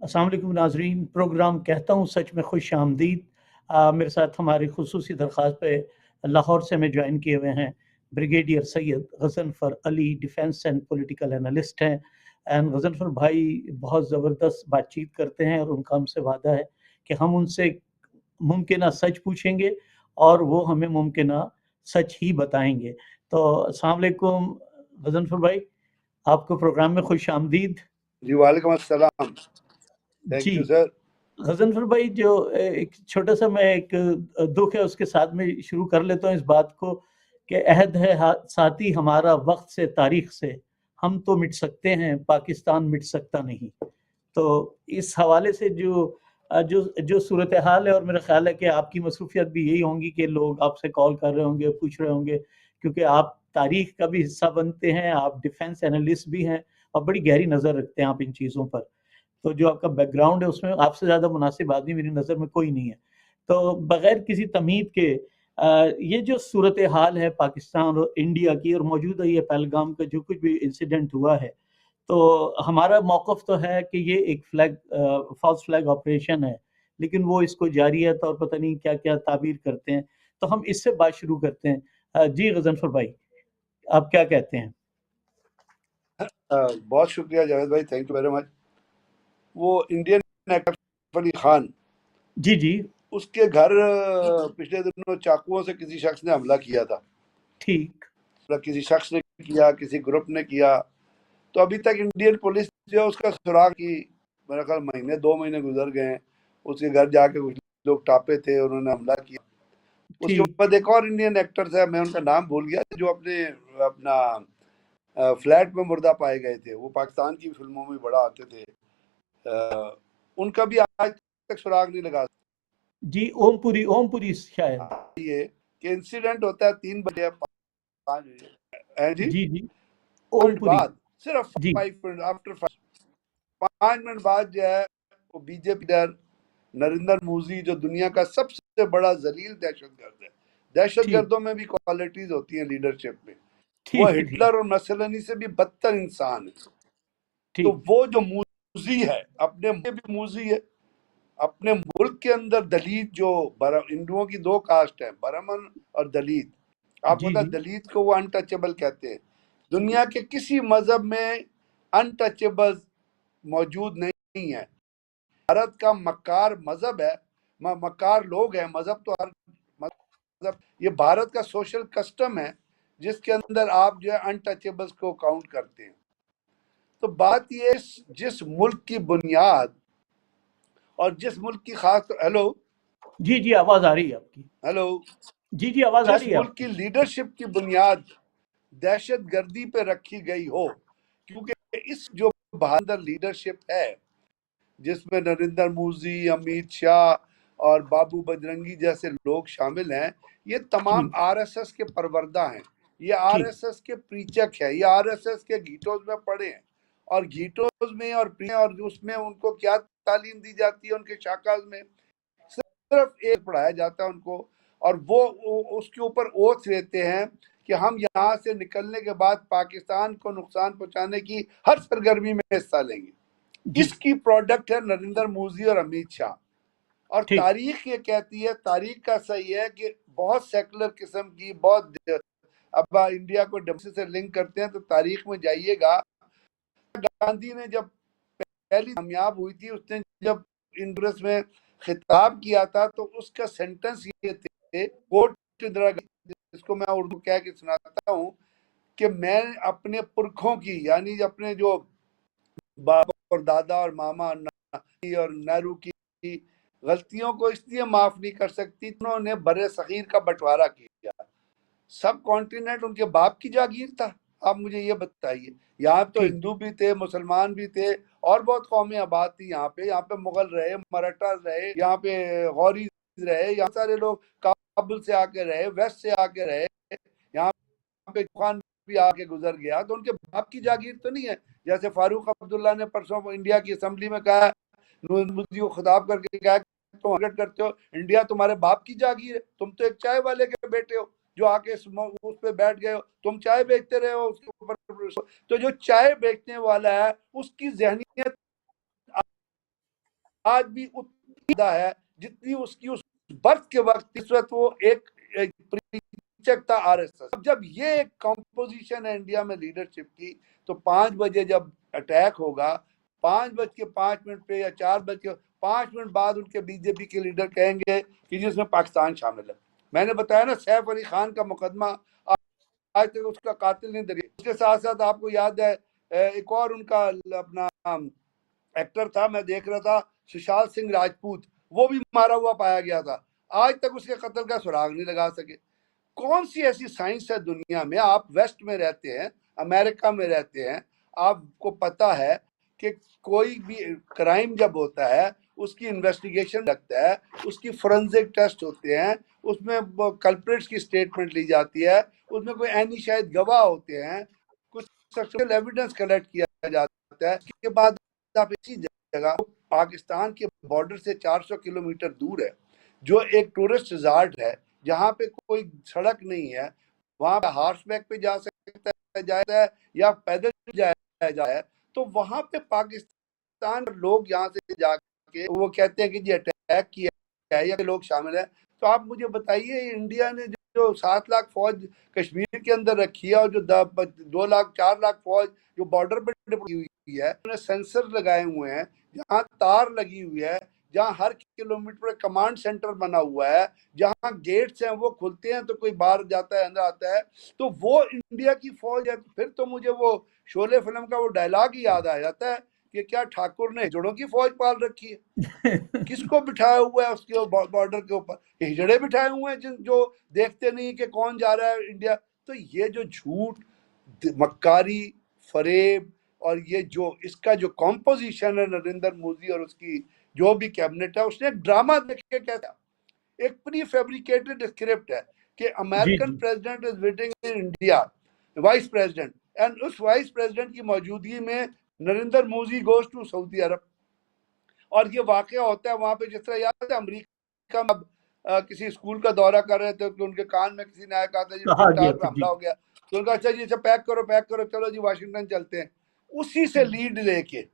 अस्सलाम वालेकुम नाज़रीन, प्रोग्राम कहता हूँ सच में खुश आमदीद। मेरे साथ हमारी खुसूसी दरख्वास्त पे लाहौर से हमें ज्वाइन किए हुए हैं brigadier Syed Ghazanfar Ali, defence and political analyst हैं। एंड गज़नफ़र भाई बहुत ज़बरदस्त बातचीत करते हैं और उनका हमसे वादा है कि हम उनसे मुमकिना सच पूछेंगे और वो हमें मुमकिना सच ही बताएँगे। तो अस्सलाम वालेकुम गज़नफ़र भाई, आपको प्रोग्राम में खुश आमदीद। जी, वालेकुम अस्सलाम। जी। Thank you sir. गज़नफ़र भाई, जो एक छोटा-सा मैं एक दुःख है उसके साथ में शुरू कर लेता हूँ इस बात को कि अहद है साथी हमारा वक़्त से तारीख़ से, हम तो मिट सकते हैं, पाकिस्तान मिट सकता नहीं। तो इस हवाले से जो सूरत-ए-हाल है, और मेरा ख़्याल है कि आपकी मसरूफ़ियत भी यही होंगी कि लोग आपसे कॉल कर रहे होंगे, पूछ रहे होंगे, क्योंकि आप तारीख़ का भी हिस्सा बनते हैं, आप डिफेंस एनालिस्ट भी हैं और बड़ी गहरी नज़र रखते हैं आप इन चीज़ों पर। तो जो आपका बैकग्राउंड है उसमें आपसे ज़्यादा मुनासिब आदमी मेरी नज़र में कोई नहीं है। तो बगैर किसी तमहीद के ये जो सूरत-ए-हाल है पाकिस्तान और इंडिया की, और मौजूदा ये पहलगाम का जो कुछ भी इंसिडेंट हुआ है, तो हमारा मौक़िफ़ तो है कि ये एक फ़ॉल्स फ्लैग ऑपरेशन है, लेकिन वो इसको जारियत और पता नहीं क्या-क्या ताबीर करते हैं। तो हम इससे बात शुरू करते हैं। जी गज़नफ़र भाई, आप क्या कहते हैं? बहुत शुक्रिया जावेद भाई, थैंक यू वेरी मच। वो इंडियन एक्टर सैफ अली खान, जी, जी। उसके घर पिछले दिनों चाकुओं से किसी शख्स ने हमला किया था। ठीक। किसी शख्स ने किया, किसी ग्रुप ने किया। तो अभी तक इंडियन पुलिस जो है उसका सुराग की, मेरा ख्याल महीने 2 महीने गुजर गए हैं। उसके घर जाके कुछ लोग टापे थे, उन्होंने हमला किया। उसके ठीक। बाद एक और इंडियन एक्टर है, मैं उनका नाम भूल गया, जो अपने अपना फ्लैट में मुर्दा पाए गए थे। वो पाकिस्तान की फिल्मों में बड़ा आते थे। उनका भी आज तक सुराग नहीं लगा। जी, ओमपुरी शायद। ये कि इंसिडेंट होता है 3 बजे या 5 बजे है जी। जी, जी। मिनट ओमपुरी। बाद, सिर्फ जी। 5 मिनट आफ्टर 5 मिनट बाद जो है वो बीजेपी लीडर नरेंद्र मोदी, जो दुनिया का सबसे बड़ा जलील दहशतगर्द है, दहशत ठीक, गर्दों में भी क्वालिटीज होती हैं लीडरशिप में, वो ठीक, ठीक, हिटलर और मसलनी से भी बदतर इंसान है। तो ठीक। वो जो मूजी है, अपने भी मूजी है, अपने मुल्क के अंदर दलित जो हिंदुओं की 2 कास्ट है, ब्राह्मण और दलित। आपको जी, पता है जी। दलित को वो अनटचेबल कहते हैं। दुनिया के किसी मजहब में अनटचेबल मौजूद नहीं है। भारत का मक्कार मजहब है, मक्कार लोग हैं। मजहब तो हर मजहब, ये भारत का सोशल कस्टम है जिसके अंदर आप जो है अनटचेबल्स को काउंट करते हैं। तो बात ये, जिस मुल्क की बुनियाद और जिस मुल्क की खास, हेलो जी, जी, आवाज़ आ रही है आपकी। हेलो, जी, जी, आवाज़ आ जिस रही है मुल्क की आपकी। लीडरशिप की बुनियाद दहशत गर्दी पे रखी गई हो, क्योंकि इस जो बहादुर लीडरशिप है जिसमें नरेंद्र मोदी, अमित शाह और बाबू बजरंगी जैसे लोग शामिल हैं, ये तमाम ठीक, आरएसएस के परवरदा हैं, ये ठीक। आरएसएस के प्रीचक है, ये आरएसएस के गीटोज में पढ़े हैं। और गीटोज में और उसमें उनको क्या तालीम दी जाती है, उनके शाखाज में सिर्फ एक पढ़ाया जाता है उनको। और वो उसके ऊपर ओथ लेते हैं कि हम यहाँ से निकलने के बाद पाकिस्तान को नुकसान पहुंचाने की हर सरगर्मी में हिस्सा लेंगे। जी, इसकी प्रोडक्ट है नरेंद्र मोदी और अमित शाह। और ठीक। तारीख ये कहती है, तारीख का सही है कि बहुत सेकुलर किस्म की, बहुत, अब इंडिया को डेमोक्रेसी से लिंक करते हैं तो तारीख में जाइएगा। गांधी ने जब पहली कामयाब हुई थी, उसने जब कांग्रेस में खिताब किया था तो उसका सेंटेंस ये थे, कोट जिसको मैं उर्दू कह के सुनाता हूँ, कि मैं अपने पुरखों की, यानी अपने जो बाप और दादा और मामा और नेहरू की गलतियों को इसलिए माफ नहीं कर सकती, उन्होंने बड़े सगीर का बंटवारा किया। सब कॉन्टिनेंट उनके बाप की जागीर था। आप मुझे ये बताइए, यहाँ तो ठीक। हिंदू भी थे, मुसलमान भी थे, और बहुत कौमें आबाद थी यहाँ पे। यहाँ पे मुगल रहे, मराठा रहे, यहाँ पे गौरी रहे, यहाँ सारे लोग काबुल से आके रहे, वेस्ट से आके रहे, यहाँ पे खान भी आके गुजर गया। तो उनके बाप की जागीर तो नहीं है। जैसे फारूक अब्दुल्ला ने परसों इंडिया की असेंबली में कहा, मोदी को खिताब करके कहा, तुम हरकत करते हो, इंडिया तुम्हारे बाप की जागीर है, तुम तो एक चाय वाले के बेटे हो जो आके उस पे बैठ गए हो, तुम चाय बेचते रहे हो उसके ऊपर। तो जो चाय बेचने वाला है उसकी जहनीत आज भी उतनी ज्यादा है जितनी उसकी उस बर्थ के वक्त इस वक्त वो एक परिचक था आरएसएस। अब जब ये एक कॉम्पोजिशन है इंडिया में लीडरशिप की, तो 5 बजे जब अटैक होगा, 5:05 पे या 4:05 बाद उनके बीजेपी के लीडर कहेंगे कि जिसमें पाकिस्तान शामिल है। मैंने बताया ना, सैफ अली खान का मुकदमा आज तक उसका कातिल नहीं धरा। उसके साथ साथ आपको याद है एक और उनका अपना एक्टर था, मैं देख रहा था, सुशाल सिंह राजपूत, वो भी मारा हुआ पाया गया था। आज तक उसके कत्ल का सुराग नहीं लगा सके। कौन सी ऐसी साइंस है दुनिया में? आप वेस्ट में रहते हैं, अमेरिका में रहते हैं, आपको पता है कि कोई भी क्राइम जब होता है उसकी इन्वेस्टिगेशन लगता है, उसकी फोरेंसिक टेस्ट होते हैं, उसमें कल्प्रिट्स की स्टेटमेंट ली जाती है, उसमें कोई ऐनी शायद गवाह होते हैं, कुछ सर्कुलर एविडेंस कलेक्ट किया जाता है। उसके बाद आप इसी जगह पाकिस्तान के बॉर्डर से 400 किलोमीटर दूर है, जो एक टूरिस्ट रिजॉर्ट है, जहाँ पे कोई सड़क नहीं है, वहां पे हॉर्स बैक पे जा सकता है जाता है या पैदल जाया जाए, तो वहां पे पाकिस्तान लोग यहाँ से जाके वो कहते हैं कि जी अटैक किया है या लोग शामिल है। तो आप मुझे बताइए, इंडिया ने जो 7 लाख फौज कश्मीर के अंदर रखी है और जो 2 लाख 4 लाख फौज जो बॉर्डर पर डिप्लॉय हुई है, उन्होंने सेंसर लगाए हुए हैं, जहाँ तार लगी हुई है, जहाँ हर किलोमीटर पर कमांड सेंटर बना हुआ है, जहाँ गेट्स हैं वो खुलते हैं तो कोई बाहर जाता है अंदर आता है, तो वो इंडिया की फौज है। तो फिर तो मुझे वो शोले फिल्म का वो डायलॉग ही याद आ जाता है कि क्या ठाकुर ने हिजड़ों की फौज पाल रखी है? किसको बिठाया हुआ है उसके बॉर्डर के ऊपर? हिजड़े बिठाए हुए हैं जो देखते नहीं कि कौन जा रहा है इंडिया। तो ये जो झूठ, मक्कारी, फरेब और ये जो इसका जो कॉम्पोजिशन है नरेंद्र मोदी और उसकी जो भी कैबिनेट है, उसने एक ड्रामा देख के कहता, एक प्री फैब्रिकेटेड स्क्रिप्ट है कि जी अमेरिकन जी president is visiting in India, vice president, and उस वाइस प्रेसिडेंट की मौजूदगी में Narendra Modi goes to Saudi Arabia. और ये वाकया होता है वहां पे, जिस तरह याद है अमेरिका में किसी स्कूल का दौरा कर रहे थे तो उनके कान में किसी ने आया, कहा था जी कहा ट्विन गया टावर पे था हमला जी हो गया, तो उनका अच्छा जी अच्छा पैक करो चलो जी वाशिंगटन चलते हैं। उसी से लीड लेके,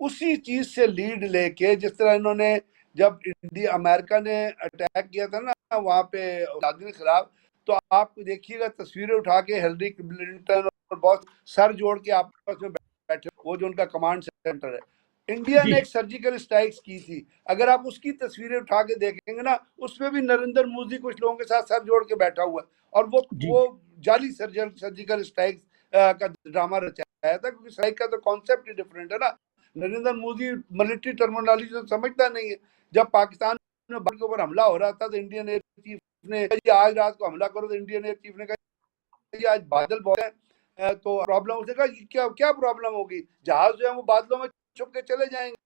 उसी चीज से लीड लेके, जिस तरह इन्होंने जब इंडिया अमेरिका ने अटैक किया था ना वहां पे लादेन के खिलाफ, तो आप देखिएगा तस्वीरें उठा के हिलरी क्लिंटन और बहुत सर जोड़ के आपस में बैठे, वो जो उनका कमांड सेंटर है। इंडिया जी ने एक सर्जिकल स्ट्राइक्स की थी, अगर आप उसकी तस्वीरें उठा के देखेंगे ना, उसमें भी नरेंद्र मोदी कुछ लोगों के साथ सर जोड़ के बैठा हुआ है, और वो जी वो जाली सर्जिकल स्ट्राइक्स का ड्रामा रचाया था, क्योंकि स्ट्राइक का तो कॉन्सेप्ट ही डिफरेंट है ना। नरेंद्र मोदी मिलिट्री टर्मिनोलॉजी तो समझता नहीं है। जब पाकिस्तान में भारत के ऊपर हमला हो रहा था तो इंडियन एयर चीफ ने आज रात को हमला करो, तो इंडियन एयर चीफ ने कहा आज बादल बहुत है तो प्रॉब्लम, उसने कहा क्या क्या प्रॉब्लम होगी, जहाज जो है वो बादलों में छुप के चले जाएंगे,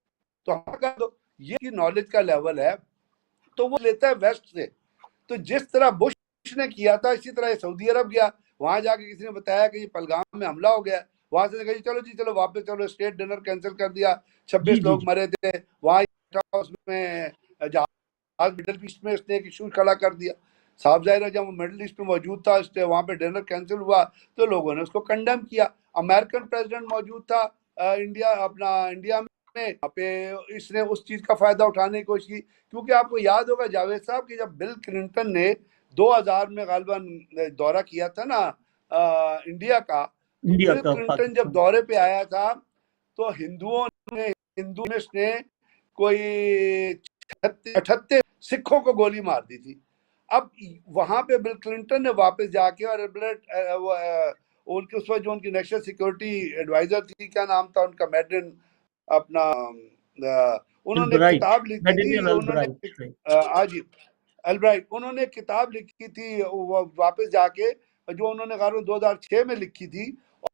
तो हम कर दो। ये नॉलेज का लेवल है, तो वो लेता है वेस्ट से। तो जिस तरह बुश ने किया था, इसी तरह सऊदी अरब गया, वहां जाके किसी ने बताया कि पहलगाम में हमला हो गया, वहां से कहा चलो जी चलो वापस चलो, स्टेट डिनर कैंसिल कर दिया, जी 26 जी लोग मरे थे वहां, उसमें जहाज मिडल ईस्ट में उसने एक इशू खड़ा कर दिया। साफ जाहिर है जब वो मिडल ईस्ट में मौजूद था, इसलिए वहां पे डिनर कैंसिल हुआ, तो लोगों ने उसको कंडेम किया। अमेरिकन प्रेसिडेंट मौजूद था इंडिया में, वहाँ पे इसने उस चीज का फायदा उठाने की कोशिश की, क्योंकि आपको याद होगा जावेद साहब कि जब बिल क्लिंटन ने 2000 में गालिबन दौरा किया था ना इंडिया का, तो इंडिया बिल का क्लिंटन जब पाकिस्तान दौरे पे आया था, तो हिंदू ने कोई 78 सिखों को गोली मार दी थी। अब वहां पे बिल क्लिंटन ने वापस जाके और उनके उस वक्त जो उनकी नेशनल सिक्योरिटी एडवाइजर थी, क्या नाम था उनका, मैडन अपना उन्होंने एक अल्ब्राइट किताब लिखी थी, मेडिनियन उन्होंने अल्ब्राइट आज अल्ब्राइट, उन्होंने किताब लिखी थी वापस जाके, जो उन्होंने गालिबन 2006 में लिखी थी,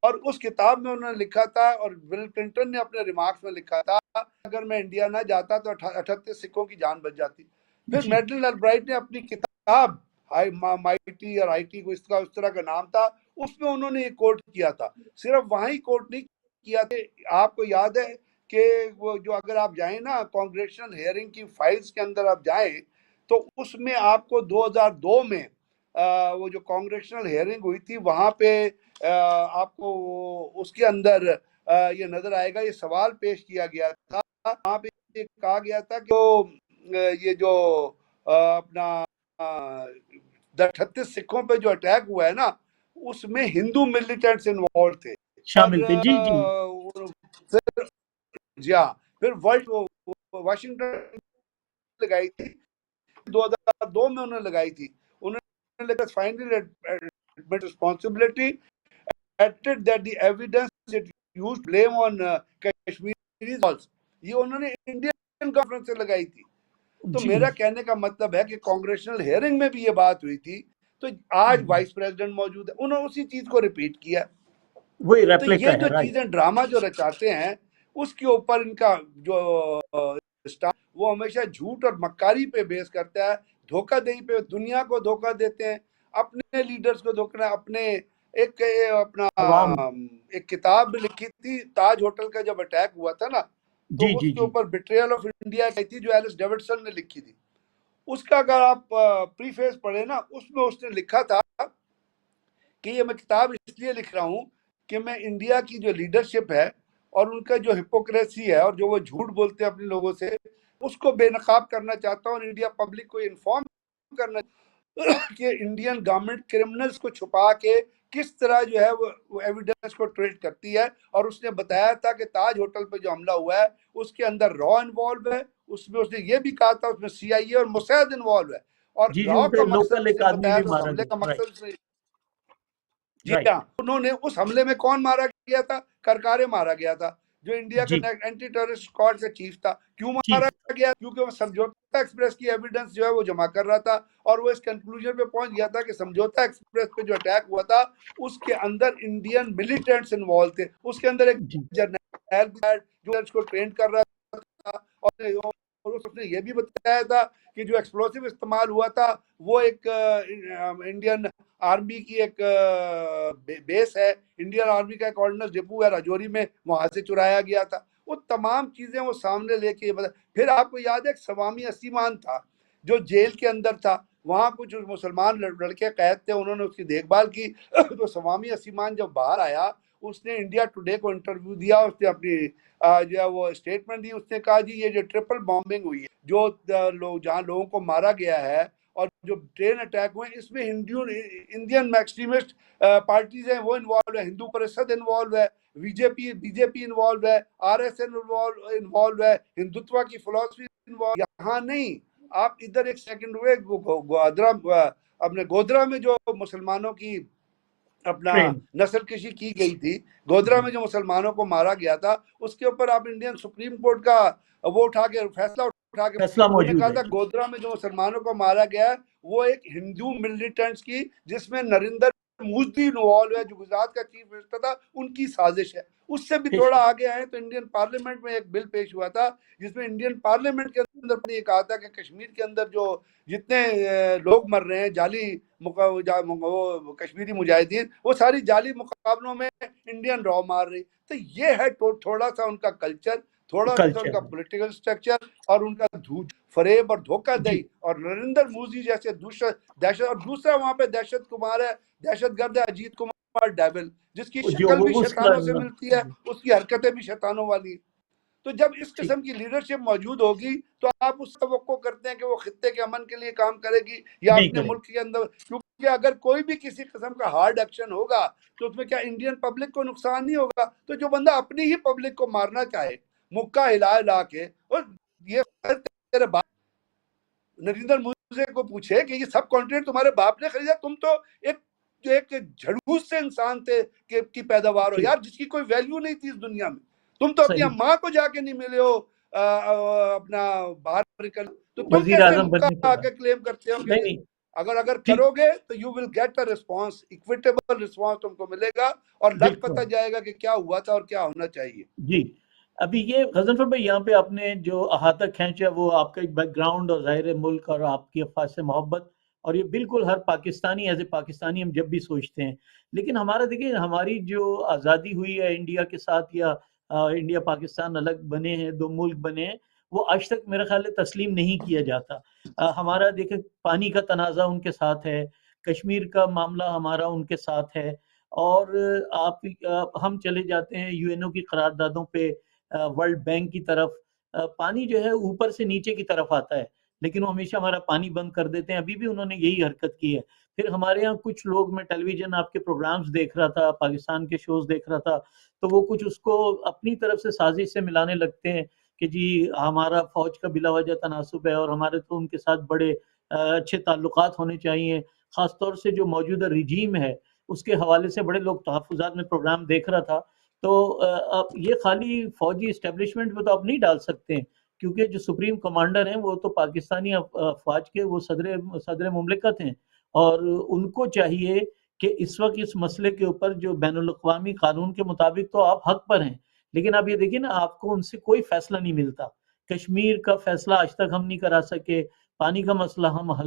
और उस किताब में उन्होंने लिखा था, और बिल क्लिंटन ने अपने रिमार्क्स में लिखा था, अगर मैं इंडिया ना जाता तो 78 सिखों की जान बच जाती। फिर जी मैडलिन अल्ब्राइट ने अपनी किताब माइटी और आईटी को इसका उस तरह का नाम था, उसमें उन्होंने ये कोट किया था। सिर्फ वहीं कोट नहीं किया था, आपको याद है कि वो जो अगर आप जाएं ना कांग्रेचुलर हियरिंग की फाइल्स के अंदर आप जाएं, तो उसमें आपको 2002 में वो जो कांग्रेचुलर हियरिंग हुई थी वहां पे आपको उसके अंदर ये नजर आएगा, ये सवाल पेश किया गया था वहां पे, कहा कहा गया था कि वो ये जो अपना 38 सिखों पे जो अटैक हुआ है ना, उसमें हिंदू मिलिटेंट्स इन्वॉल्व थे। और शामिल थे, जी जी। फिर जी हाँ, फिर वर्ल्ड वाशिंगटन लगाई थी 2002 में उन्होंने लगाई थी। उन्होंने लेकर finally admit responsibility, admitted that the evidence it used blame on Kashmiri was, ये उन्होंने इंडियन कॉन्फ्रेंस से लगाई थी। तो जी मेरा कहने का मतलब है कि कांग्रेचुनल हियरिंग में भी ये बात हुई थी, तो आज वाइस प्रेसिडेंट मौजूद है, उन्होंने उसी चीज को रिपीट किया। वही तो रेप्लिका ये है, जो राइट। चीजें ड्रामा जो रचाते हैं, उसके ऊपर इनका जो स्टाफ वो हमेशा झूठ और मक्कारी पे बेस करता है, धोखाधड़ी पे, दुनिया को धोखा देते हैं, अपने लीडर्स को धोखा। अपने एक अपना अवाम, एक किताब भी लिखी थी ताज होटल का जब अटैक हुआ था ना, तो जी जी उसके जी ऊपर बिट्रेयल ऑफ इंडिया की थी जो एलिस डेविडसन ने लिखी थी। उसका अगर आप प्रीफेस पढ़े ना, उसमें उसने लिखा था कि ये मैं किताब इसलिए लिख रहा हूँ कि मैं इंडिया की जो लीडरशिप है और उनका जो हिपोक्रेसी है और जो वो झूठ बोलते हैं अपने लोगों से, उसको बेनकाब करना चाहता हूँ और इंडिया पब्लिक को इन्फॉर्म करना कि इंडियन गवर्नमेंट क्रिमिनल्स को छुपा के किस तरह जो है वो एविडेंस को ट्रेड करती है। और उसने बताया था कि ताज होटल पे जो हमला हुआ है उसके अंदर रॉ इन्वॉल्व है, उसमें उसने ये भी कहा था उसमें सीआईए और मोसाद इन्वॉल्व है। और जी जी, रॉ उनका का मकसद लोकल एक उसने आदमी बताया भी था उस मारा हमले का गया, राइट मकसद जी राइट। हाँ, उन्होंने उस हमले में कौन मारा गया था? करकारे मारा गया था, जो इंडिया का जी, एंटी टेररिस्ट स्क्वाड का चीफ था। क्यों मारा चीफ, गया? क्योंकि वो समझौता एक्सप्रेस की एविडेंस जो है वो जमा कर रहा था और वो इस कंक्लूजन पे पहुंच गया था कि समझौता एक्सप्रेस पे जो अटैक हुआ था उसके अंदर इंडियन मिलिटेंट्स इन्वॉल्व थे। उसके अंदर एक जी जर्नल जो उसको ट्रेन कर रहा था और उसने ये भी बताया था कि जो एक्सप्लोसिव इस्तेमाल हुआ था वो एक इंडियन आर्मी की एक बेस है, इंडियन आर्मी का एक ऑर्डिनेंस डिपो है राजौरी में, वहां से चुराया गया था। वो तमाम चीजें वो सामने लेके फिर आपको याद है सवामी असीमान था जो जेल के अंदर था, वहां कुछ मुसलमान लड़के कैद थे, उन्होंने उसकी देखभाल की। तो सवामी असीमान जब बाहर आया उसने इंडिया टुडे को इंटरव्यू दिया, उसने अपनी जो है वो स्टेटमेंट दी। उसने कहा जी ये जो ट्रिपल बॉम्बिंग हुई है, जो लोग जहाँ लोगों को मारा गया है और जो ट्रेन अटैक हुए, इसमें हिंदू इंडियन एक्सट्रीमिस्ट पार्टीज हैं वो इन्वॉल्व है, हिंदू परिषद इन्वॉल्व है, बीजेपी इन्वॉल्व है, आरएसएस इन्वॉल्व है, हिंदुत्व की फिलॉसफी इन्वॉल्व। यहाँ नहीं, आप इधर एक सेकंड हुए गोधरा, अपने गोधरा में जो मुसलमानों की अपना ट्रेन, नस्लकशी की गई थी, गोधरा जी में जो मुसलमानों को मारा गया था, उसके ऊपर आप इंडियन सुप्रीम कोर्ट का वो उठा के फैसला उठा के फैसला उन्होंने मौजूद कहा है, था जी गोधरा में जो मुसलमानों को मारा गया है वो एक हिंदू मिलिटेंट्स की, जिसमें नरेंद्र मोदी इन्वॉल्व है जो गुजरात का चीफ मिनिस्टर था, उनकी साजिश है। उससे भी थोड़ा बेशक, आगे आए तो इंडियन पार्लियामेंट में एक बिल पेश हुआ था जिसमें इंडियन पार्लियामेंट के अंदर ने कहा था कि कश्मीर के अंदर जो जितने लोग मर रहे हैं जाली वो कश्मीरी मुजाहिदीन, वो सारी जाली मुकाबलों में इंडियन रॉ मार रही। तो ये है थोड़ा सा उनका कल्चर, थोड़ा सा कल्चर, उनका पॉलिटिकल स्ट्रक्चर और उनका झूठ फरेब और जी धोखाधड़ी और नरेंद्र मोदी जैसे दूसरा दहशत। और दूसरा वहां पे दहशत कुमार है, दहशत गर्द है अजीत कुमार डेविल, जिसकी जो शक्ल वो भी उसका, शैतानों से मिलती है, उसकी हरकतें भी शैतानों वाली। तो जब इस ठीक, किस्म की लीडरशिप मौजूद होगी तो आप उस तवक्को करते हैं कि वो खित्ते के अमन के लिए काम करेगी या नहीं अपने करें, मुल्क के अंदर। क्योंकि अगर कोई भी किसी किस्म का हार्ड एक्शन होगा तो उसमें क्या इंडियन पब्लिक को नुकसान नहीं होगा? तो जो बंदा अपनी ही पब्लिक को मारना चाहे मुक्का हिला हिला के, और ये तेरे बाप नरेंद्र मोदी को पूछे कि ये सब कॉन्टिनेंट तुम्हारे बाप ने खरीदा, तुम तो एक एक झड़ूस से इंसान थे की पैदावार हो ठीक, यार, जिसकी कोई वैल्यू नहीं थी इस दुनिया में। तुम तो अपनी सही, माँ को जाके नहीं मिले हो अपना बाहर निकल, तो तुम वजीर कैसे आजम मुक्का बनने के बाद, आके क्लेम करते हो नहीं कि नहीं, अगर अगर ठीक, करोगे तो you will get a response, equitable response तुमको मिलेगा और लग पता बिल्कुल, जाएगा कि क्या हुआ था और क्या होना चाहिए। जी। अभी ये गज़नफ़र भाई, यहाँ पे आपने जो अहाता खींचा वो आपका एक बैकग्राउंड और ज़ाहिर मुल्क और आपकी अफ़वाज से मोहब्बत, और ये बिल्कुल हर पाकिस्तानी एज़ ए पाकिस्तानी हम जब भी सोचते हैं। लेकिन हमारा देखिए, हमारी जो आज़ादी हुई है इंडिया के साथ, या इंडिया पाकिस्तान अलग बने हैं, 2 मुल्क बने हैं, वो आज तक मेरा ख़्याल है तस्लीम नहीं किया जाता। हमारा देखिए पानी का तनाज़ा उनके साथ है, कश्मीर का मामला हमारा उनके साथ है, और हम चले जाते हैं यूएनओ की करारदादों पे, वर्ल्ड बैंक की तरफ, पानी जो है ऊपर से नीचे की तरफ आता है, लेकिन वो हमेशा हमारा पानी बंद कर देते हैं, अभी भी उन्होंने यही हरकत की है। फिर हमारे यहाँ कुछ लोग, मैं टेलीविज़न आपके प्रोग्राम्स देख रहा था, पाकिस्तान के शोज़ देख रहा था, तो वो कुछ उसको अपनी तरफ से साज़िश से मिलाने लगते हैं कि जी हमारा फ़ौज का बिलावजह तनासुब है और हमारे तो उनके साथ बड़े अच्छे ताल्लुकात होने चाहिए। ख़ास तौर से जो मौजूदा रिजीम है, उसके हवाले से बड़े लोग तहफ़्फ़ुज़ात में प्रोग्राम देख रहा था। तो अब ये खाली फ़ौजी एस्टेब्लिशमेंट में तो आप नहीं डाल सकते हैं, क्योंकि जो सुप्रीम कमांडर हैं, वो तो पाकिस्तानी अफ़वाज के वो सदर मुमलिकत हैं और उनको चाहिए कि इस वक़्त इस मसले के ऊपर जो बैनुल-अक़वामी कानून के मुताबिक तो आप हक़ पर हैं, लेकिन आप ये देखिए ना, आपको उनसे कोई फ़ैसला नहीं मिलता। कश्मीर का फ़ैसला आज तक हम नहीं करा सके, पानी का मसला हम हल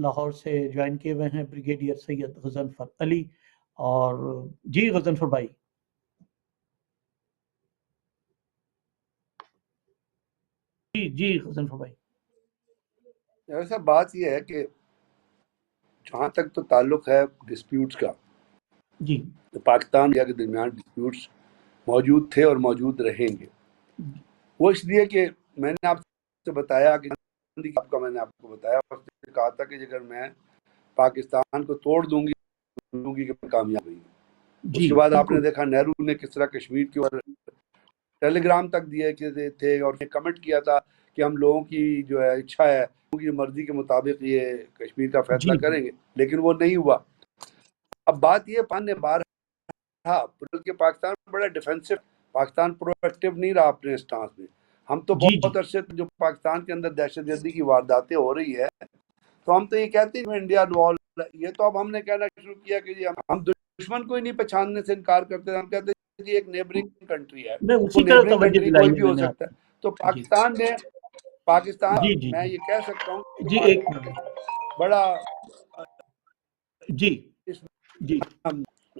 लाहौर से ज्वाइन किए हुए हैं ब्रिगेडियर सैयद गज़नफ़र अली। और जी गज़नफ़र भाई। जी गज़नफ़र भाई। ऐसा बात ये है कि जहाँ तक तो ताल्लुक है डिस्प्यूट्स का, जी। तो पाकिस्तान इंडिया के दरमियान डिस्प्यूट्स मौजूद थे और मौजूद रहेंगे। वो इसलिए कि मैंने आपसे बताया कि आपका मैंने आपको बताया, उसने कहा था कि अगर मैं पाकिस्तान को तोड़ दूंगी कि मैं कामयाब हुई। उसके बाद आपने देखा नेहरू ने किस तरह कश्मीर के ऊपर टेलीग्राम तक दिए कि थे और कमेंट किया था कि हम लोगों की जो है इच्छा है, उनकी मर्जी के मुताबिक ये कश्मीर का फैसला करेंगे, लेकिन वो नहीं हुआ। अब बात ये पान ने बार के पाकिस्तान बड़ा डिफेंसिव, पाकिस्तान प्रोएक्टिव नहीं रहा अपने स्टांस में। हम तो बहुत अरसे जो पाकिस्तान के अंदर दहशतगर्दी की वारदातें हो रही है, तो हम तो ये कहते हैं इंडिया इन्वॉल्व। ये तो अब हमने कहना शुरू किया कि हम दुश्मन को ही नहीं पहचानने से इनकार करते, हम कहते हैं जी एक नेबरिंग कंट्री है, वो नेबरिंग कंट्री कोई भी हो सकता है। तो पाकिस्तान मैं ये कह सकता हूँ जी एक बड़ा जी जी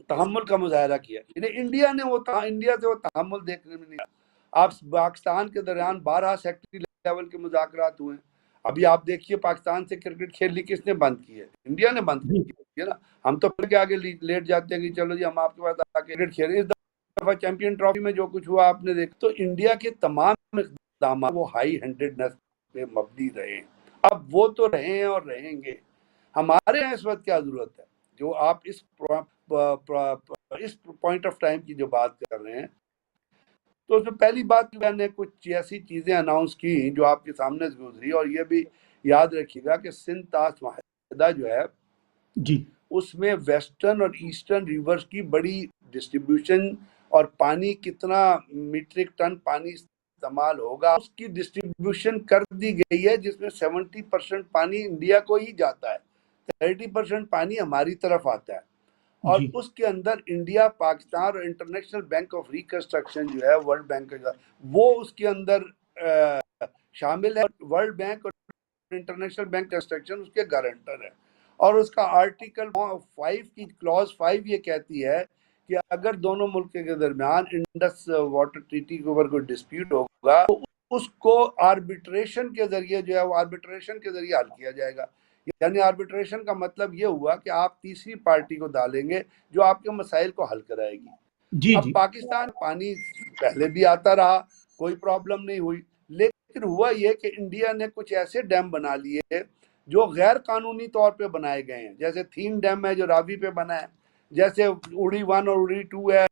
तहम्मुल का मुजाहरा किया। इंडिया से वो तहम्मुल देखने में नहीं आया। आप पाकिस्तान के दरमियान 12 सेक्टरी लेवल के मुज़ाकरात हुए। अभी आप देखिए पाकिस्तान से क्रिकेट खेलनी किसने बंद की है? इंडिया ने बंद की है ना। हम तो फिर के आगे लेट जाते हैं कि चलो जी हम आपके पास आके क्रिकेट खेलें। इस दफा चैंपियन ट्रॉफी में जो कुछ हुआ आपने देखा, तो इंडिया के तमाम इक़दाम वो हाई हैंडेडनेस पे मबनी रहे। अब वो तो रहे हैं और रहेंगे। हमारे यहाँ इस वक्त क्या जरूरत है, जो आप इस पॉइंट ऑफ टाइम की जो बात कर रहे हैं, तो उसमें पहली बात मैंने कुछ ऐसी चीजें अनाउंस की जो आपके सामने से गुजरी। और ये भी याद रखिएगा कि सिंध ताश माहिदा जो है जी, उसमें वेस्टर्न और ईस्टर्न रिवर्स की बड़ी डिस्ट्रीब्यूशन और पानी कितना मीट्रिक टन पानी इस्तेमाल होगा उसकी डिस्ट्रीब्यूशन कर दी गई है, जिसमें 70% पानी इंडिया को ही जाता है, 30% पानी हमारी तरफ आता है। और उसके अंदर इंडिया, पाकिस्तान और इंटरनेशनल बैंक ऑफ रिकंस्ट्रक्शन जो है, वर्ल्ड बैंक का, वो उसके अंदर शामिल है। वर्ल्ड बैंक और इंटरनेशनल बैंक कंस्ट्रक्शन उसके गारंटर है। और उसका आर्टिकल 5 की क्लॉज 5 ये कहती है कि अगर दोनों मुल्क के दरमियान इंडस वाटर ट्रीटी के ऊपर कोई डिस्प्यूट होगा तो उसको आर्बिट्रेशन के जरिए जो है वो आर्बिट्रेशन के जरिए हल किया जाएगा। यानी आर्बिट्रेशन का मतलब ये हुआ कि आप तीसरी पार्टी को डालेंगे जो आपके मसाइल को हल कराएगी। अब पाकिस्तान पानी पहले भी आता रहा, कोई प्रॉब्लम नहीं हुई, लेकिन हुआ ये कि इंडिया ने कुछ ऐसे डैम बना लिए जो गैर कानूनी तौर पे बनाए गए हैं। जैसे थीन डैम है जो रावी पे बना है, जैसे उड़ी 1 और उड़ी 2 है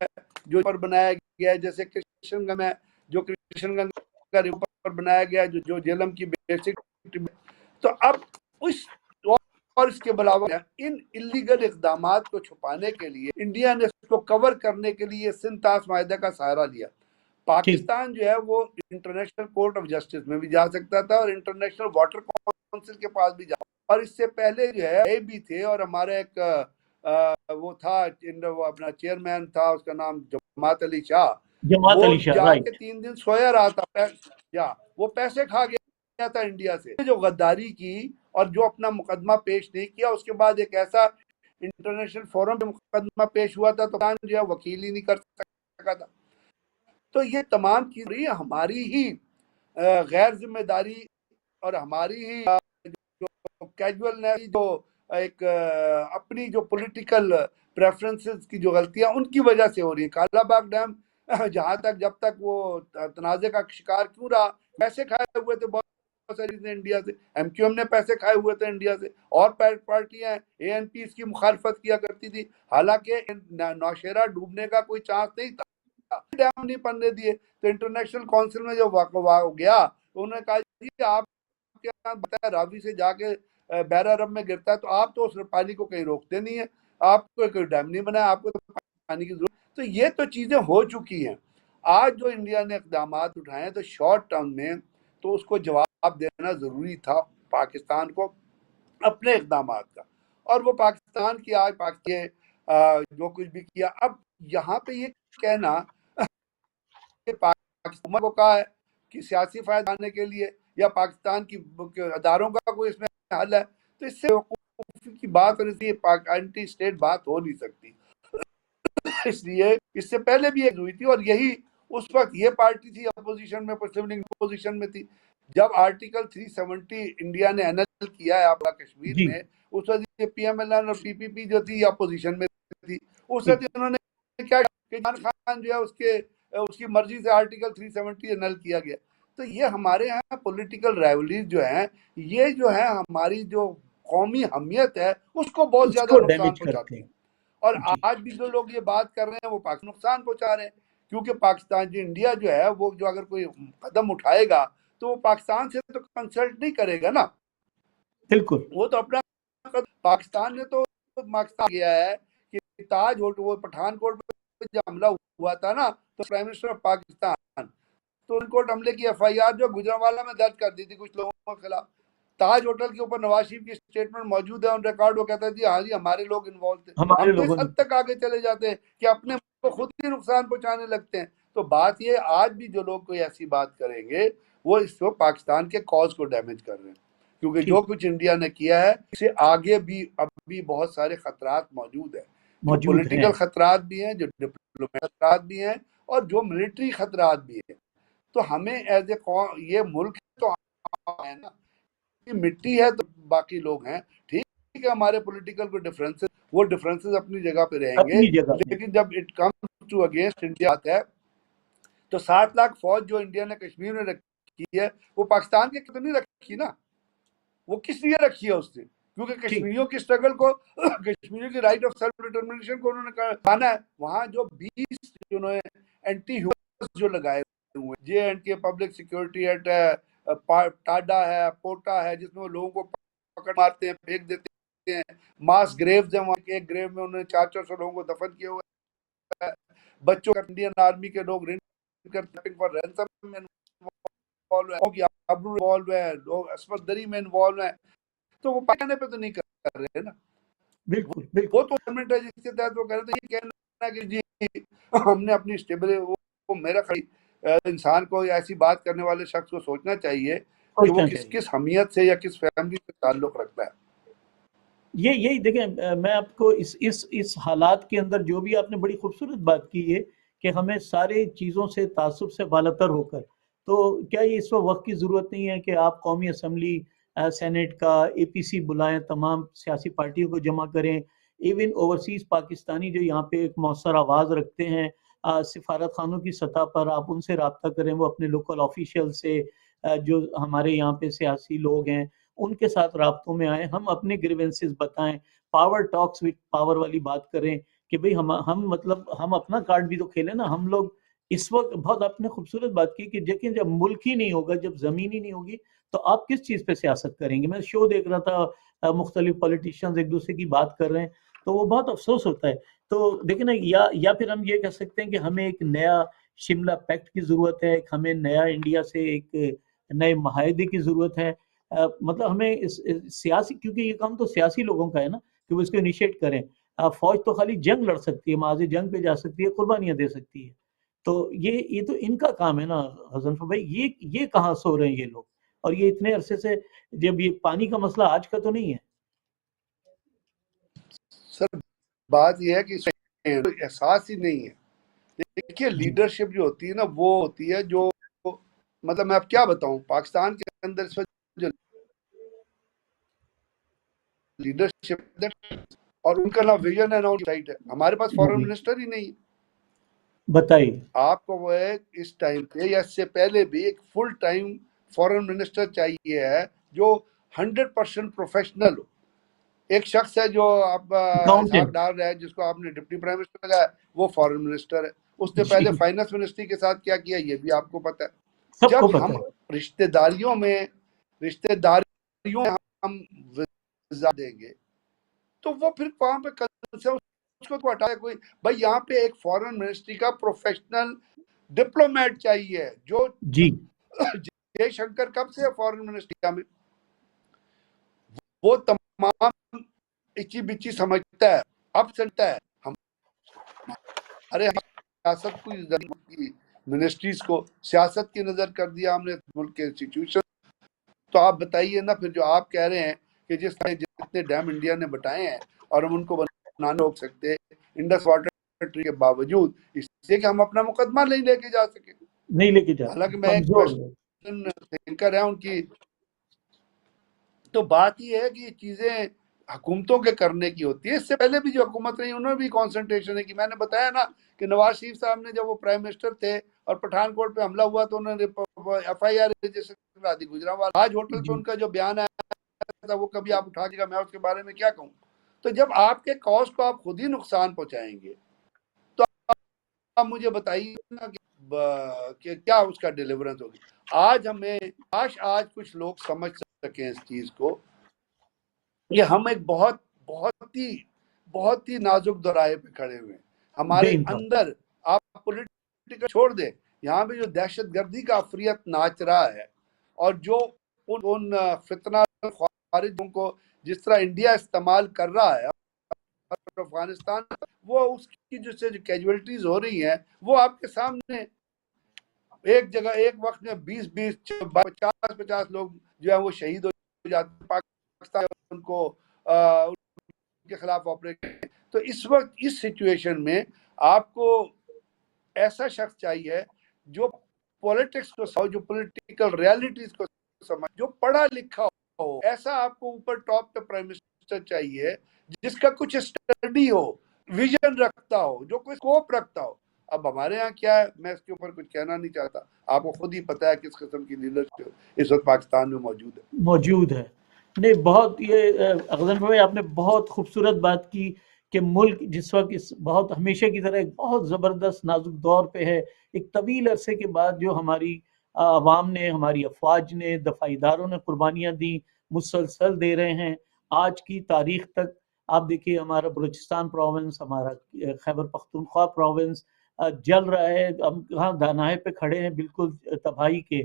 जो पर बनाया गया है, जैसे किशनगंज है जो किशनगंज का रिवर पर बनाया गया है जो जेलम की बेसिक। तो अब उस और इसके अलावा इन इलीगल इकदामात को छुपाने के लिए इंडिया ने इसको कवर करने के लिए सिंतास माहिदा का सहारा लिया। पाकिस्तान जो है वो इंटरनेशनल कोर्ट ऑफ जस्टिस में भी जा सकता था और इंटरनेशनल वाटर काउंसिल के पास भी जा, और इससे पहले जो है ये भी थे, और हमारा एक वो था वो अपना चेयरमैन था, उसका नाम जमात अली शाह, वो जाके 3 दिन सोया रहा था, या वो पैसे खा गया था इंडिया से, जो गद्दारी की और जो अपना मुकदमा पेश नहीं किया, उसके बाद एक ऐसा इंटरनेशनल फोरम पे मुकदमा पेश हुआ था तो जो है वकील ही नहीं कर सका था। तो ये तमाम चीजें हमारी ही गैर जिम्मेदारी और हमारी ही जो कैजुअल जो एक अपनी जो पॉलिटिकल प्रेफरेंसेस की जो गलतियां उनकी वजह से हो रही है। कालाबाग डैम जहां तक जब तक वो तनाजे का शिकार क्यों रहा, पैसे खाए हुए थे बहुत सारी इंडिया से, एमक्यूएम ने पैसे खाए हुए थे इंडिया से, और पार्टियां एएनपी इसकी मुखालफत किया करती थी, हालांकि नौशेरा डूबने का कोई चांस नहीं था, डैम नहीं बनने दिए। तो इंटरनेशनल काउंसिल में जो गया तो उन्होंने कहा जी आप क्या बताया, रावी से जाके बहरा अरब में गिरता है तो आप तो उस पानी को कहीं रोकते नहीं है, आपको कोई डैम नहीं बनाया, आपको तो पानी की जरूरत। तो ये तो चीजें हो चुकी हैं। आज जो इंडिया ने इकदाम उठाए तो शॉर्ट टर्म में तो उसको जवाब देना जरूरी था पाकिस्तान को अपने इकदाम का, और वो पाकिस्तान की आज जो कुछ भी किया। अब यहाँ पे ये कहना पाकिस्तान को कहा है कि सियासी फायदा आने के लिए या पाकिस्तान की अदारों का कोई इसमें हल है, तो इससे की बात और एंटी स्टेट बात हो नहीं सकती। इसलिए इससे पहले भी एक हुई थी, और यही उस वक्त ये पार्टी थी अपोजिशन में, पोजीशन में थी जब आर्टिकल 370 इंडिया ने एनएल किया है आपका कश्मीर में। उस वक्त पीएमएलएन और पीपीपी जो थी अपोजिशन में थी, उस वक्त उन्होंने क्या इमरान खान जो है उसकी मर्जी से आर्टिकल 370 एनएल किया गया। तो ये हमारे यहाँ पॉलिटिकल राइवलरीज जो है, ये जो है हमारी जो कौमी हमियत है उसको बहुत ज्यादा नुकसान पहुंचाती है। और आज भी जो लोग ये बात कर रहे हैं वो पाकिस्तान नुकसान पहुंचा रहे हैं, क्योंकि पाकिस्तान जो इंडिया जो है वो जो अगर कोई कदम उठाएगा तो वो पाकिस्तान से तो कंसल्ट नहीं करेगा ना, बिल्कुल वो तो अपना पाकिस्तान ने तो पाकिस्तान गया है कि ताज होटल वो पठानकोट पे जब हमला हुआ था ना, तो प्राइम मिनिस्टर ऑफ पाकिस्तान तो उनको हमले की एफआईआर जो गुजरांवाला में दर्ज कर दी थी कुछ लोगों के खिलाफ। ताज होटल के ऊपर नवाज शरीफ की स्टेटमेंट मौजूद है ऑन रिकॉर्ड, वो कहता है जी हाँ जी हमारे लोग इन्वॉल्व थे। हम तो इस हद तक आगे चले जाते हैं कि अपने को खुद ही नुकसान पहुंचाने लगते हैं। तो बात ये, आज भी जो लोग कोई ऐसी बात करेंगे वो इसको पाकिस्तान के कॉज को डैमेज कर रहे हैं, क्योंकि जो कुछ इंडिया ने किया है इससे आगे भी अब भी बहुत सारे खतरात मौजूद है, जो पॉलिटिकल खतरात भी हैं, जो डिप्लोमेटिक खतरात भी हैं, और जो मिलिट्री खतरात भी है। तो हमें एज ए ये मुल्क तो है ना, मिट्टी है तो बाकी लोग हैं, ठीक है, हमारे पॉलिटिकल को डिफरेंसेस, वो डिफरेंसेस अपनी जगह पे रहेंगे, लेकिन जब it comes to against India आता है तो 7 लाख फौज जो इंडिया ने कश्मीर में रखी है वो पाकिस्तान के तो नहीं रखी ना, वो किस लिए रखी है उसने, क्योंकि कश्मीरियों की स्ट्रगल को कश्मीरियों की राइट ऑफ सेल्फ डिटर्मिनेशन को उन्होंने माना है। वहां जो 20 उन्होंने एंटी ह्यूमन जो लगाए हुए, जे पब्लिक सिक्योरिटी एक्ट है, टाडा है, पोटा है, जिसमें वो लोगों को पकड़ मारते हैं, फेंक देते हैं, मास ग्रेव्स हैं, वहां एक ग्रेव में उन्होंने 400 लोगों को दफन किया हुआ है, बच्चों का इंडियन आर्मी के लोग फॉर रैंसम में इन्वॉल्व है, लोग अस्मत दरी में इन्वॉल्व है, तो वो पाने पे तो नहीं कर रहे ना। बिल्कुल वो तो गवर्नमेंट है जिसके तहत वो कर रहे थे, ये कहना कि जी हमने अपनी स्टेबल, वो मेरा इंसान को ऐसी बात करने वाले शख्स को सोचना चाहिए कि वो किस हमियत से या किस फैमिली से ताल्लुक रखता है। यही देखें, मैं आपको इस हालात के अंदर जो भी आपने बड़ी खूबसूरत बात की है कि हमें सारी चीज़ों से तासुब से बालातर होकर, तो क्या ये इस वक्त की ज़रूरत नहीं है कि आप कौमी असम्बली, सेनेट का एपीसी बुलाएं, तमाम सियासी पार्टियों को जमा करें, इवन ओवरसीज़ पाकिस्तानी जो यहाँ पे एक मौसर आवाज़ रखते हैं, सिफारत खानों की सतह पर आप उनसे रब्ता करें, वो अपने लोकल ऑफिशियल से, जो हमारे यहाँ पे सियासी लोग हैं उनके साथ राब्तों में आए, हम अपने ग्रीवेंसेस बताएं, पावर टॉक्स विद पावर वाली बात करें कि भाई हम मतलब हम अपना कार्ड भी तो खेलें ना। हम लोग इस वक्त बहुत आपने खूबसूरत बात की कि लेकिन जब मुल्क ही नहीं होगा, जब जमीन ही नहीं होगी, तो आप किस चीज़ पे सियासत करेंगे? मैं शो देख रहा था, मुख्तलिफ पॉलिटिशियंस एक दूसरे की बात कर रहे हैं, तो वो बहुत अफ़सोस होता है। तो देखिए ना, या फिर हम ये कह सकते हैं कि हमें एक नया शिमला पैक्ट की ज़रूरत है, एक हमें नया इंडिया से एक नए माहदे की ज़रूरत है। मतलब हमें इस सियासी, क्योंकि ये काम तो सियासी लोगों का है ना, कि वो इसको इनिशिएट करें। फ़ौज तो खाली जंग लड़ सकती है, माज़ जंग पे जा सकती है, कुर्बानियाँ दे सकती है। तो ये तो इनका काम है ना हज़नफ़र भाई, ये कहाँ सो रहे हैं ये लोग? और ये इतने अरसे से, जब ये पानी का मसला आज का तो नहीं है। सर, बात ये है कि कोई एहसास ही नहीं है। देखिए, जी, लीडरशिप जो होती है ना, वो होती है जो, मतलब मैं अब क्या बताऊं, पाकिस्तान के अंदर इस वक्त जो लीडरशिप, और उनका ना विजन है ना उनकी साइट है। हमारे पास फॉरेन जी, मिनिस्टर ही नहीं है। बताइए। आपको वो है इस टाइम पे या इससे पहले भी एक फुल टाइम फॉरेन मिनिस्टर चाहिए है, जो 100% प्रोफेशनल हो। एक शख्स है जो आप इसहाक अकाउंटेंट। डार रहे हैं, जिसको आपने डिप्टी प्राइम मिनिस्टर लगाया, वो फॉरेन मिनिस्टर है। उसने पहले जी, फाइनेंस मिनिस्ट्री के साथ क्या किया, ये भी आपको पता है। सबको जब पता हम है। रिश्तेदारियों में रिश्तेदारियों में हम वीजा देंगे, तो वो फिर वहां पे कल से उसको तो हटाए कोई। भाई, यहाँ पे एक फॉरेन मिनिस्ट्री का प्रोफेशनल डिप्लोमेट चाहिए, जो जी, जयशंकर कब से फॉरेन मिनिस्ट्री में, वो तमाम इची बिची समझता है, अब चलता है। हम अरे सियासत की मिनिस्ट्रीज को सियासत की नजर कर दिया हमने, मुल्क के इंस्टीट्यूशन। तो आप बताइए ना, फिर जो आप कह रहे हैं कि जिस तरह जितने डैम इंडिया ने बताए हैं और हम उनको बनाने रोक सकते हैं इंडस वाटर ट्री के बावजूद, इससे कि हम अपना मुकदमा नहीं लेके जा सके। नहीं लेके जा हालांकि मैं एक कमज़ोर है। वेस्टर्न थिंकर है उनकी, तो बात ये है कि ये चीजें हुकूमतों के करने की होती है। इससे पहले भी जो हुकूमत रही, उन्होंने भी कॉन्सेंट्रेशन है कि मैंने बताया ना कि नवाज शरीफ साहब ने, जब वो प्राइम मिनिस्टर थे और पठानकोट पे हमला हुआ, तो उन्होंने FIR रजिस्टर करा दी गुजरांवाला। आज होटल पे जी, उनका जो बयान आया था, वो कभी आप उठा देगा, मैं उसके बारे में क्या कहूँ। तो जब आपके कॉज को आप खुद ही नुकसान पहुंचाएंगे, तो आप मुझे बताइए ना कि क्या उसका डिलीवरेंस होगी। आज हमें, आज कुछ लोग समझ सकें इस चीज को, ये हम एक बहुत ही नाजुक दोराहे पे खड़े हुए हैं। हमारे बेइंतहा। अंदर, आप पॉलिटिकल छोड़ दे, यहाँ पे जो दहशत गर्दी का अफरियत नाच रहा है, और जो उन फितना खारिजों को जिस तरह इंडिया इस्तेमाल कर रहा है अफगानिस्तान, वो उसकी जो कैजुअलिटीज हो रही हैं, वो आपके सामने। एक जगह एक वक्त में 20-20 50-50 लोग जो है वो शहीद हो जाते हैं। पाकिस्तान उनको उनके खिलाफ ऑपरेट। तो इस वक्त इस सिचुएशन में आपको ऐसा शख्स चाहिए जो पॉलिटिक्स को समझ, जो पॉलिटिकल रियलिटीज को समझ, जो पढ़ा लिखा हो। ऐसा आपको ऊपर टॉप पे प्राइम मिनिस्टर चाहिए, जिसका कुछ स्टडी हो, विजन रखता हो, जो कोई स्कोप रखता हो। अब हमारे यहाँ क्या है, मैं इसके ऊपर कुछ कहना नहीं चाहता। आपको खुद ही पता है किस किस्म की लीडरशिप इस वक्त पाकिस्तान में मौजूद है। मौजूद है। नहीं, बहुत ये अफ़ज़ल भाई, आपने बहुत खूबसूरत बात की कि मुल्क जिस वक़्त इस बहुत हमेशा की तरह एक बहुत ज़बरदस्त नाज़ुक दौर पे है। एक तवील अरसे के बाद जो हमारी अवाम ने, हमारी अफ़वाज ने, दफ़ा इदारों ने कुर्बानियाँ दी, मुसलसल दे रहे हैं। आज की तारीख़ तक आप देखिए, हमारा बलूचिस्तान प्रोविंस, हमारा खैबर पख्तूनख्वा प्रोविंस जल रहा है। हम कहाँ दानाहे पे खड़े हैं, बिल्कुल तबाही के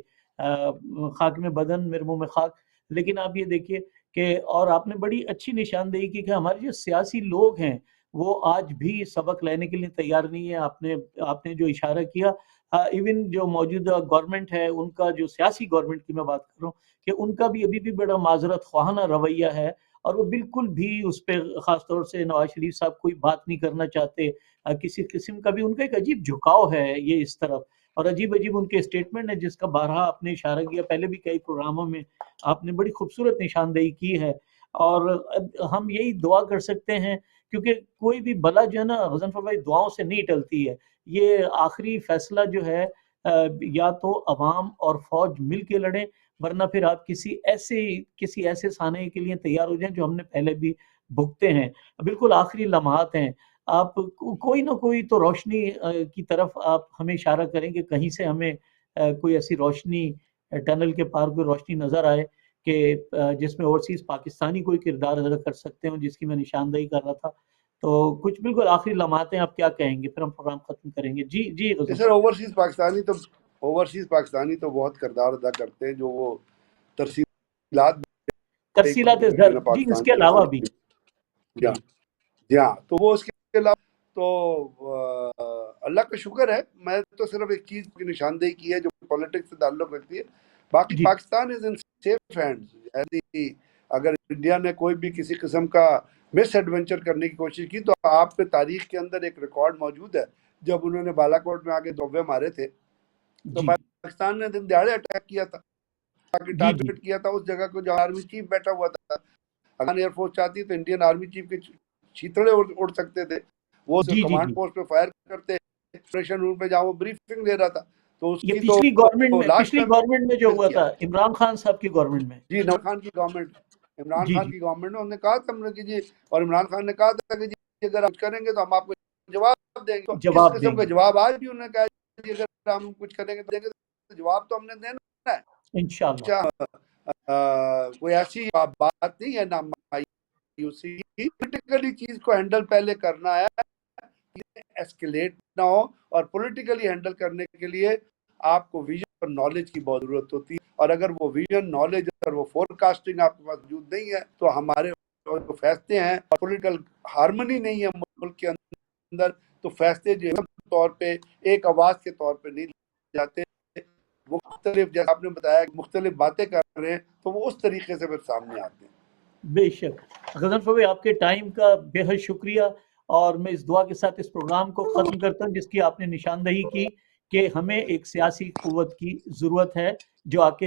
खाक में बदन, मेरे मुँह में खाक। लेकिन आप ये देखिए कि, और आपने बड़ी अच्छी निशानदेही की कि हमारे जो सियासी लोग हैं, वो आज भी सबक लेने के लिए तैयार नहीं है। आपने आपने जो इशारा किया, इवन जो मौजूदा गवर्नमेंट है, उनका जो सियासी गवर्नमेंट की मैं बात कर रहा हूँ, कि उनका भी अभी भी बड़ा माज़रत ख़्वाहाना रवैया है, और वो बिल्कुल भी उस पे, ख़ास तौर से नवाज़ शरीफ साहब कोई बात नहीं करना चाहते। किसी किस्म का भी उनका एक अजीब झुकाव है ये इस तरफ, और अजीब-अजीब उनके स्टेटमेंट है, जिसका बारहा आपने इशारा किया, पहले भी कई प्रोग्रामों में आपने बड़ी खूबसूरत निशानदेही की है। और हम यही दुआ कर सकते हैं, क्योंकि कोई भी बला जो है ना गज़नफ़र भाई, दुआओं से नहीं टलती है। ये आखिरी फ़ैसला जो है, या तो अवाम और फ़ौज मिल के लड़ें, वरना फिर आप किसी ऐसे साने के लिए तैयार हो जाएँ जो हमने पहले भी भुगते हैं। बिल्कुल आखिरी लम्हात हैं। आप कोई ना कोई तो रोशनी की तरफ आप हमें इशारा करें कि कहीं से हमें कोई ऐसी रोशनी टनल के पार कोई रोशनी नज़र आए कि जिसमें ओवरसीज़ पाकिस्तानी कोई किरदार अदा कर सकते हो, जिसकी मैं निशानदेही कर रहा था। तो कुछ बिल्कुल आखिरी लम्हात हैं, आप क्या कहेंगे? फिर हम प्रोग्राम खत्म करेंगे। जी, जी गज़ल सर, ओवरसीज़ पाकिस्तानी तो बहुत किरदार अदा करते हैं, जो वो तरसीलात तरसीलात जो ज़र ना जी, पाकिस्तान इसके को अलावा भी। जी हाँ, जी, जी हाँ, तो वो उसके अलावा तो अल्लाह का शुक्र है, मैं तो सिर्फ एक चीज़ की निशानदेही की है जो पॉलिटिक्स से ताल्लुक रखती है। बाकी जी, Pakistan is in safe hands. यदि अगर इंडिया ने कोई भी किसी किस्म का मिस एडवेंचर करने की कोशिश की, तो आपके तारीख के अंदर एक रिकॉर्ड मौजूद है। जब उन्होंने बालाकोट में आके तोबे मारे थे, तो जी, पाकिस्तान ने दिन दहाड़े अटैक किया था, ताकि जी, जी, टारगेट किया था उस जगह को जहाँ आर्मी चीफ बैठा हुआ था। अगर एयरफोर्स चाहती तो इंडियन आर्मी चीफ के छीतड़े उड़ सकते थे। वो जी, जी, कमांड जी। पोस्ट पे फायर करते, ऑपरेशन रूम पे जहाँ वो ब्रीफिंग दे रहा था, तो ये उसकी तो लास्ट पिछली में गवर्नमेंट में जो मिस हुआ किया। था, इमरान खान साहब की गवर्नमेंट में। जी, इमरान जी, खान जी, की गवर्नमेंट ने उन्होंने कहा था हमने कि जी, और इमरान खान ने कहा था कि जी अगर आप कुछ करेंगे तो हम आपको जवाब देंगे। तो इस जवाब किस्म का देंगे, जवाब आज भी उन्होंने कहा जी अगर हम कुछ करेंगे तो देंगे, तो जवाब तो हमने देना है। इंशाल्लाह। अच्छा, कोई ऐसी बात नहीं है ना मायूसी की, पॉलिटिकली चीज को हैंडल पहले करना है, एस्केलेट ना हो। और पॉलिटिकली हैंडल करने के लिए आपको विजन और नॉलेज की बहुत जरूरत होती है, और अगर वो विजन, नॉलेज और वो फोरकास्टिंग आपके पास मौजूद नहीं है, तो हमारे जो फैसले हैं और पॉलिटिकल हार्मनी नहीं है मुल्क के अंदर, तो फैसले जो है तौर पे एक आवाज के तौर पे नहीं जाते। मुख्तलिफ, जैसे आपने बताया, मुख्तलिफ बातें कर रहे हैं, तो वो उस तरीके से फिर सामने आते हैं। बेशक। गज़नफ़र भाई, आपके टाइम का बेहद शुक्रिया, और मैं इस दुआ के साथ इस प्रोग्राम को ख़त्म करता हूँ जिसकी आपने निशानदही की कि हमें एक सियासी क़ुव्वत की ज़रूरत है, जो आके